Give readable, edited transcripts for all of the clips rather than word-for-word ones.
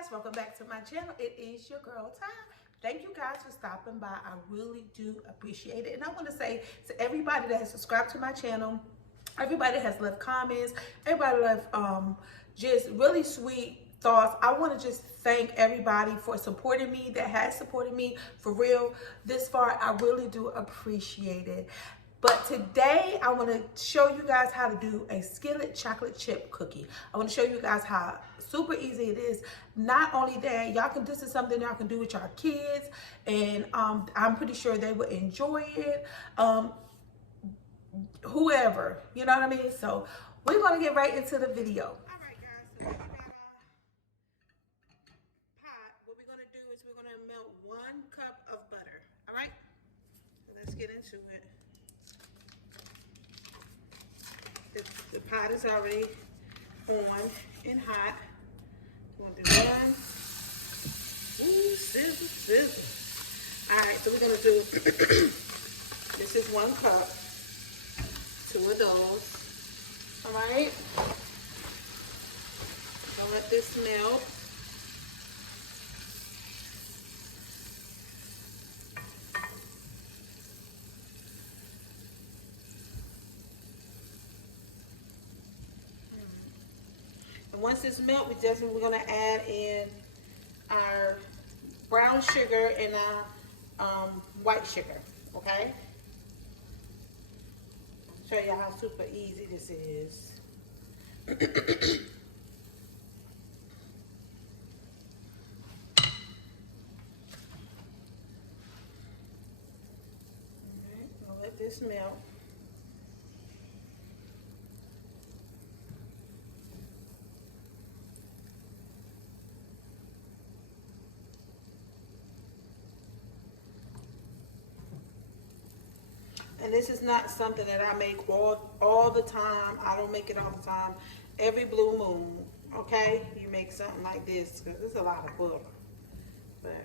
guys, welcome back to my channel. It is your girl Time. Thank you guys for stopping by. I really do appreciate it. And I want to say to everybody that has subscribed to my channel, everybody that has left comments, everybody left just really sweet thoughts. I want to just thank everybody for supporting me, that has supported me for real this far. I really do appreciate it. But today I want to show you guys how to do a Skillet Chocolate Chip cookie. I want to show you guys how super easy it is. Not only that, this is something y'all can do with your kids, and I'm pretty sure they will enjoy it. Whoever, you know what I mean? So we're going to get right into the video. All right, guys, so we got our pot. What we're going to do is we're going to melt 1 cup of butter. All right, so let's get into it. The pot is already on and hot. We're going to do 1. Ooh, sizzle, sizzle. All right, so we're going to do, this is 1 cup, 2 of those. All right. I'll let this melt. Once it's melted, we're going to add in our brown sugar and our white sugar, okay? Show you how super easy this is. Alright, I'll let this melt. And this is not something that I make all the time. I don't make it all the time. Every blue moon, okay? You make something like this, because it's a lot of butter. But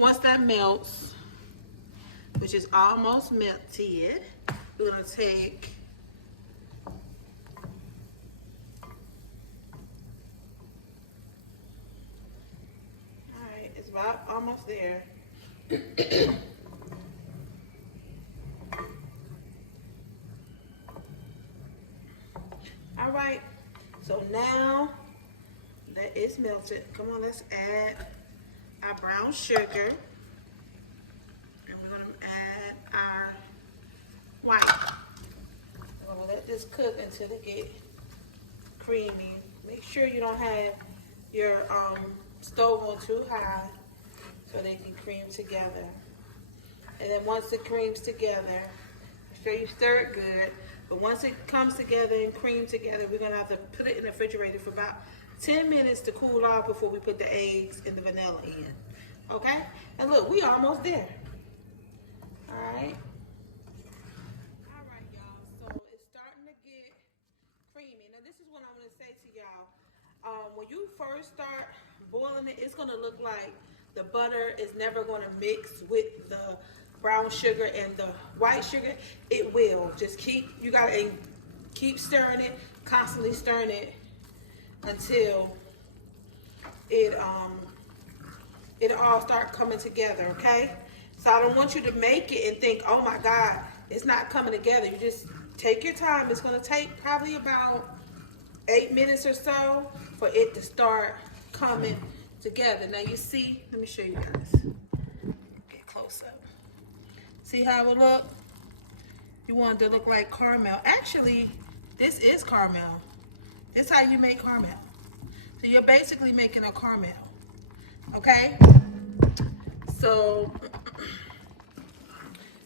once that melts, which is almost melted, we're gonna take it's about almost there. All right, so now that it's melted, come on, let's add our brown sugar, and we're gonna add our white. We're gonna let this cook until it get creamy. Make sure you don't have your stove on too high so they can cream together. And then once it creams together, make sure you stir it good. But once it comes together and cream together, we're gonna have to put it in the refrigerator for about 10 minutes to cool off before we put the eggs and the vanilla in. Okay? And look, we almost there. All right. All right, y'all. So it's starting to get creamy. Now this is what I'm gonna say to y'all. When you first start boiling it, it's gonna look like the butter is never gonna mix with the brown sugar and the white sugar. It will. Just you gotta keep stirring it, constantly stirring it until it all start coming together, okay? So I don't want you to make it and think, oh my God, it's not coming together. You just take your time. It's gonna take probably about 8 minutes or so for it to start coming together. Now you see, let me show you guys. Get close up. See how it look? You want it to look like caramel. Actually, this is caramel. This is how you make caramel. So you're basically making a caramel, okay? So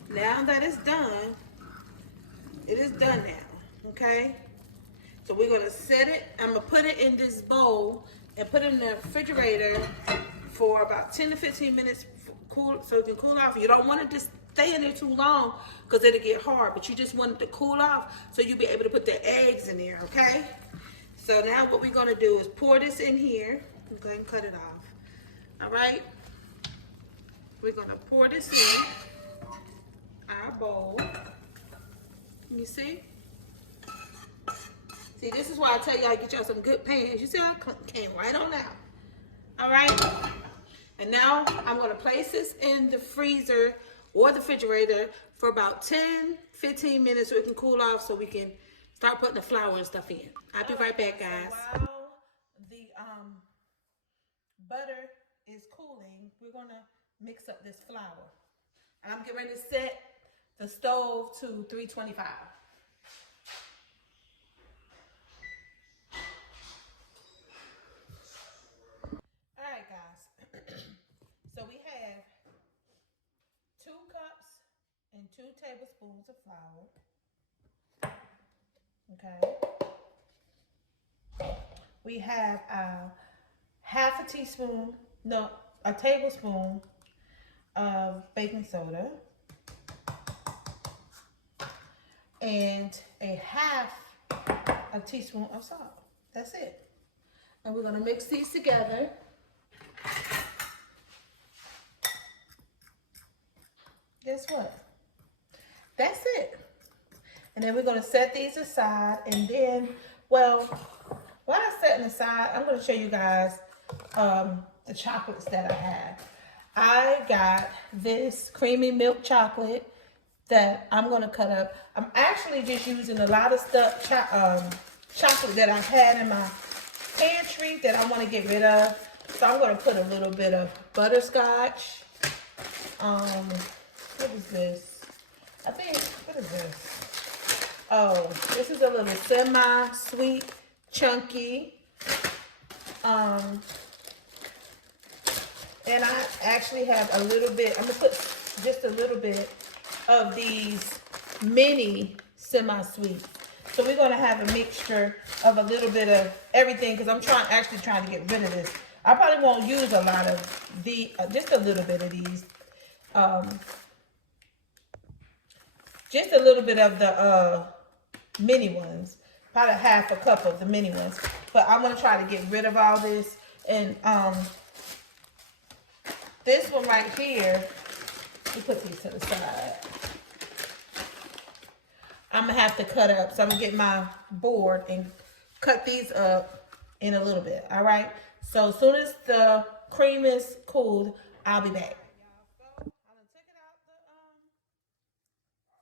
now that it's done, it is done now, okay? So we're gonna set it, I'm gonna put it in this bowl and put it in the refrigerator for about 10 to 15 minutes so it can cool off. You don't want to just stay in there too long because it'll get hard, but you just want it to cool off so you'll be able to put the eggs in there, okay? So now what we're gonna do is pour this in here. Go ahead and cut it off. All right? We're gonna pour this in our bowl. You see? See, this is why I tell y'all get y'all some good pans. You see, I came right on out. All right. And now I'm going to place this in the freezer or the refrigerator for about 10-15 minutes so it can cool off so we can start putting the flour and stuff in. I'll be right back, guys. So while the butter is cooling, we're going to mix up this flour. And I'm getting ready to set the stove to 325. All right, guys. So we have 2 cups and 2 tablespoons of flour. Okay. We have a tablespoon of baking soda and a half a teaspoon of salt. That's it. And we're gonna mix these together. Guess what? That's it. And then we're gonna set these aside, and then, well, while I'm setting aside, I'm gonna show you guys the chocolates that I have. I got this creamy milk chocolate that I'm gonna cut up. I'm actually just using a lot of stuff, chocolate that I've had in my pantry that I want to get rid of. So I'm gonna put a little bit of butterscotch. What is this? I think, what is this? Oh, this is a little semi-sweet, chunky. And I actually have a little bit, I'm gonna put just a little bit of these mini semi-sweet. So we're gonna have a mixture of a little bit of everything because I'm actually trying to get rid of this. I probably won't use a lot of the, just a little bit of these. Just a little bit of the mini ones. Probably half a cup of the mini ones. But I'm gonna try to get rid of all this. And this one right here, we put these to the side. I'm gonna have to cut up. So I'm gonna get my board and cut these up in a little bit. All right. So as soon as the cream is cooled, I'll be back. I took it out the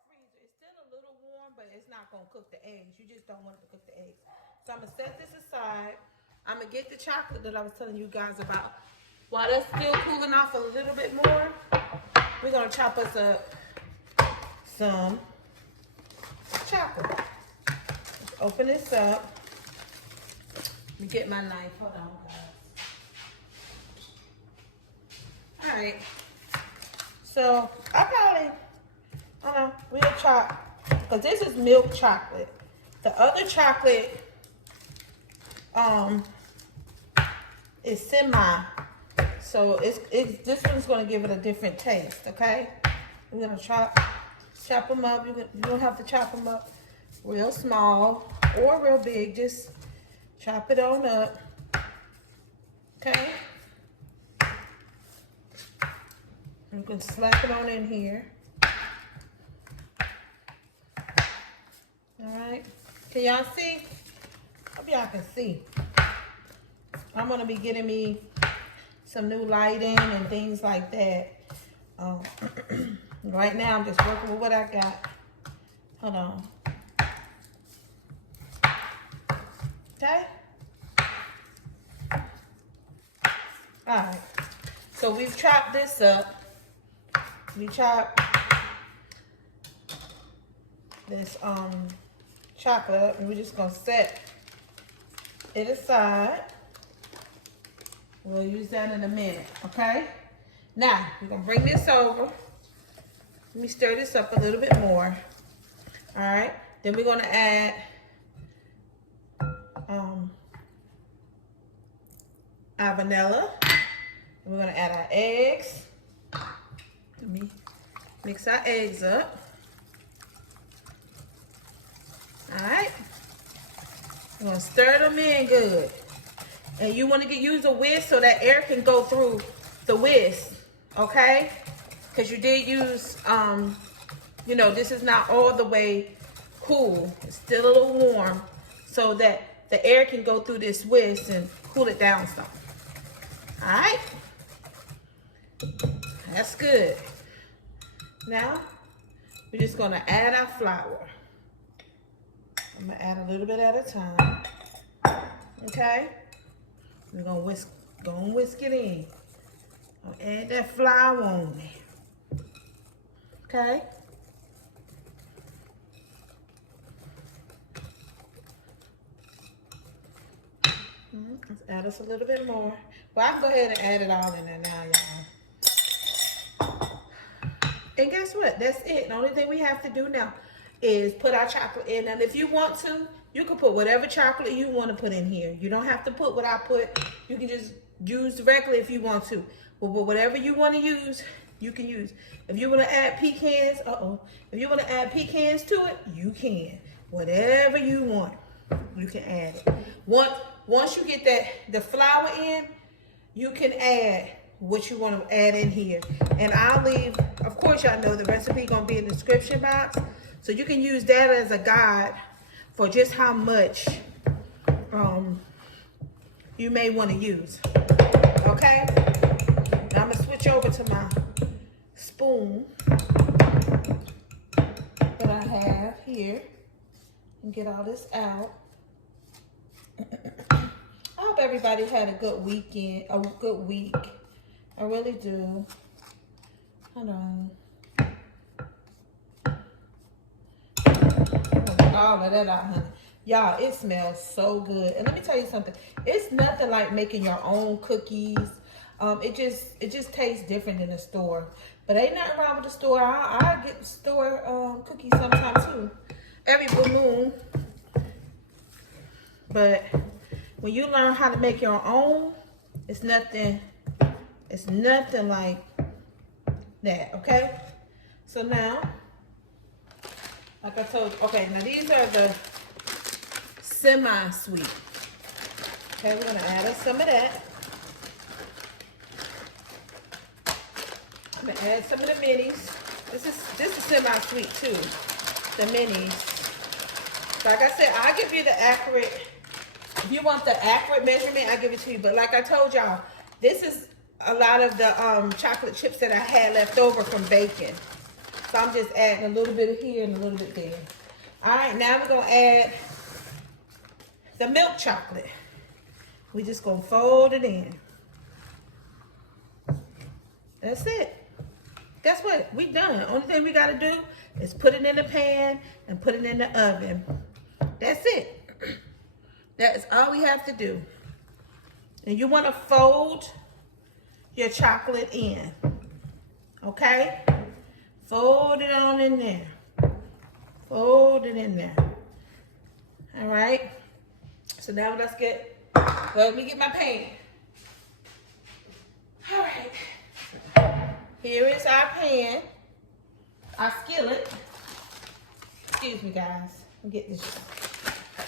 freezer. It's still a little warm, but it's not gonna cook the eggs. You just don't want it to cook the eggs. So I'm gonna set this aside. I'm gonna get the chocolate that I was telling you guys about. While that's still cooling off a little bit more, we're gonna chop us up some chocolate. Let's open this up. Let me get my knife. Hold on, guys. All right. So I don't know, we'll chop, because this is milk chocolate. The other chocolate is semi. So this one's gonna give it a different taste, okay? We're gonna chop them up. You don't have to chop them up real small or real big. Just chop it on up, okay? You can slap it on in here. All right, can y'all see? Hope y'all can see. I'm gonna be getting me some new lighting and things like that. Right now I'm just working with what I got. Hold on. Okay. All right. So we've chopped this up. We chopped this chocolate up, and we're just gonna set it aside. We'll use that in a minute, okay? Now, we're gonna bring this over. Let me stir this up a little bit more. All right, then we're gonna add our vanilla. And we're gonna add our eggs. Let me mix our eggs up. All right, we're gonna stir them in good. And you want to use a whisk so that air can go through the whisk, okay? Because you did use, you know, this is not all the way cool. It's still a little warm. so that the air can go through this whisk and cool it down some. All right, that's good. Now we're just gonna add our flour. I'm gonna add a little bit at a time. Okay, we're gonna whisk it in. I'll add that flour on there. Okay. Let's add us a little bit more. Well, I can go ahead and add it all in there now, y'all. And guess what? That's it. The only thing we have to do now is put our chocolate in. And if you want to, you can put whatever chocolate you want to put in here. You don't have to put what I put. You can just use regular if you want to. But whatever you want to use, you can use. If you want to add pecans, if you want to add pecans to it, you can. Whatever you want, you can add it. Once you get the flour in, you can add what you want to add in here. And I'll leave, of course, y'all know the recipe going to be in the description box. So you can use that as a guide for just how much you may want to use. Okay? Now I'm going to switch over to my spoon that I have here and get all this out. I hope everybody had a good weekend, a good week. I really do. Hold on. All of that out, honey. Y'all, it smells so good. And let me tell you something. It's nothing like making your own cookies. It just tastes different than the store. But ain't nothing wrong with the store. I get the store cookies sometimes too. Every blue moon. But when you learn how to make your own, it's nothing like that, okay? So now, like I told you, okay, now these are the semi-sweet. Okay, we're gonna add us some of that. I'm gonna add some of the minis. This is semi-sweet too, the minis. Like I said, I'll give you the accurate. If you want the accurate measurement, I'll give it to you. But like I told y'all, this is a lot of the chocolate chips that I had left over from baking. So I'm just adding a little bit of here and a little bit there. All right, now we're going to add the milk chocolate. We're just going to fold it in. That's it. Guess what? We done. Only thing we got to do is put it in the pan and put it in the oven. That's it. That is all we have to do. And you want to fold your chocolate in. Okay? Fold it on in there. Fold it in there. All right? So now let me get my pan. All right. Here is our pan. Our skillet. Excuse me, guys. Let me get this.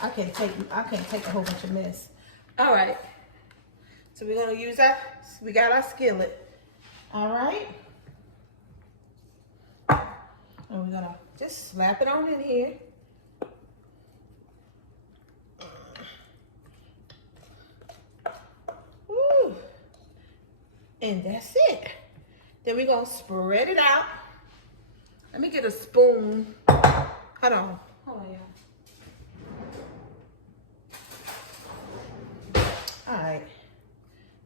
I can't take a whole bunch of mess. All right. So we're gonna use we got our skillet. All right. And we're gonna just slap it on in here. Woo. And that's it. Then we're gonna spread it out. Let me get a spoon. Hold on, y'all. All right,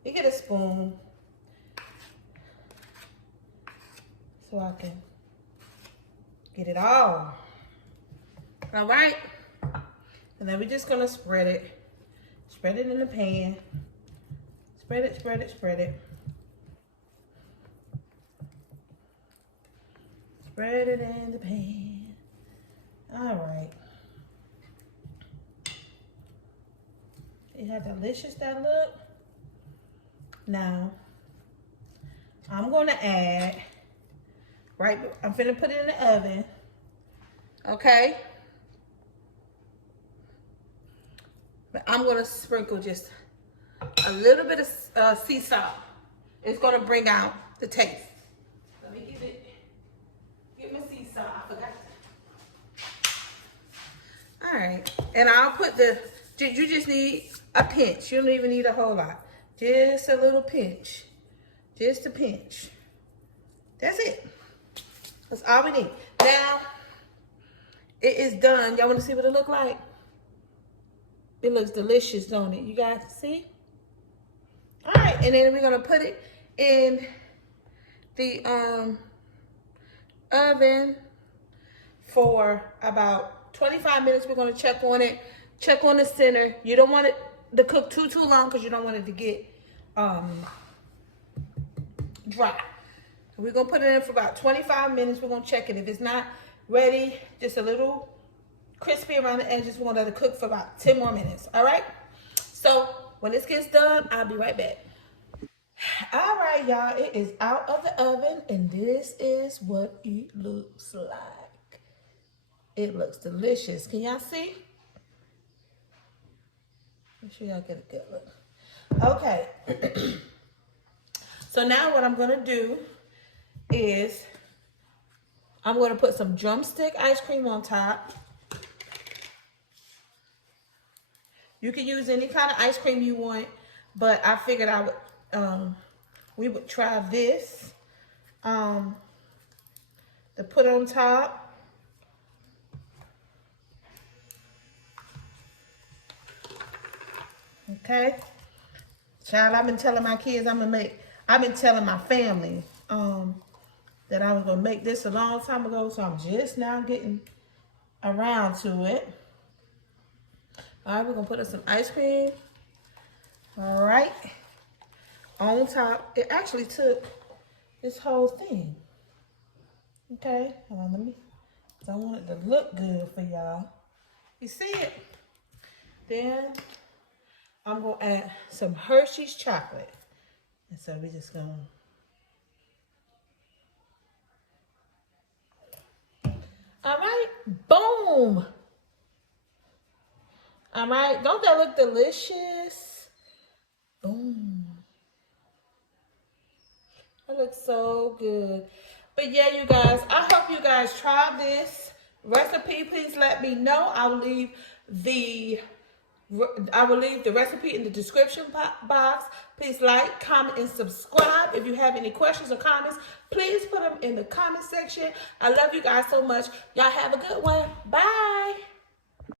you get a spoon so I can get it all. All right, and then we're just gonna spread it in the pan. Spread it. Spread it in the pan. All right. See how delicious that look? Now, I'm going to add, I'm finna put it in the oven, okay? But I'm going to sprinkle just a little bit of sea salt. It's going to bring out the taste. Let me get my sea salt, I forgot. All right, and I'll put You just need a pinch. You don't even need a whole lot. Just a little pinch. Just a pinch. That's it. That's all we need. Now, it is done. Y'all want to see what it look like? It looks delicious, don't it? You guys see? All right, and then we're gonna put it in the oven for about 25 minutes. We're gonna check on it. Check on the center. You don't want it to cook too long because you don't want it to get dry. So we're gonna put it in for about 25 minutes. We're gonna check it. If it's not ready, just a little crispy around the edges, we're gonna let it cook for about 10 more minutes. All right. So when this gets done, I'll be right back. All right, y'all. It is out of the oven, and this is what it looks like. It looks delicious. Can y'all see? Make sure y'all get a good look. Okay. So now what I'm gonna do is I'm gonna put some drumstick ice cream on top. You can use any kind of ice cream you want, but I figured I would we would try this to put on top. Okay, child, I've been telling my kids I've been telling my family that I was gonna make this a long time ago, so I'm just now getting around to it. All right, we're gonna put up some ice cream. All right, on top. It actually took this whole thing. Okay, hold on, I want it to look good for y'all. You see it? Then I'm gonna add some Hershey's chocolate. And so we're just gonna. All right, boom. All right, don't that look delicious? Boom. That looks so good. But yeah, you guys, I hope you guys try this recipe. Please let me know. I will leave the recipe in the description box. Please like, comment, and subscribe. If you have any questions or comments, please put them in the comment section. I love you guys so much. Y'all have a good one. Bye.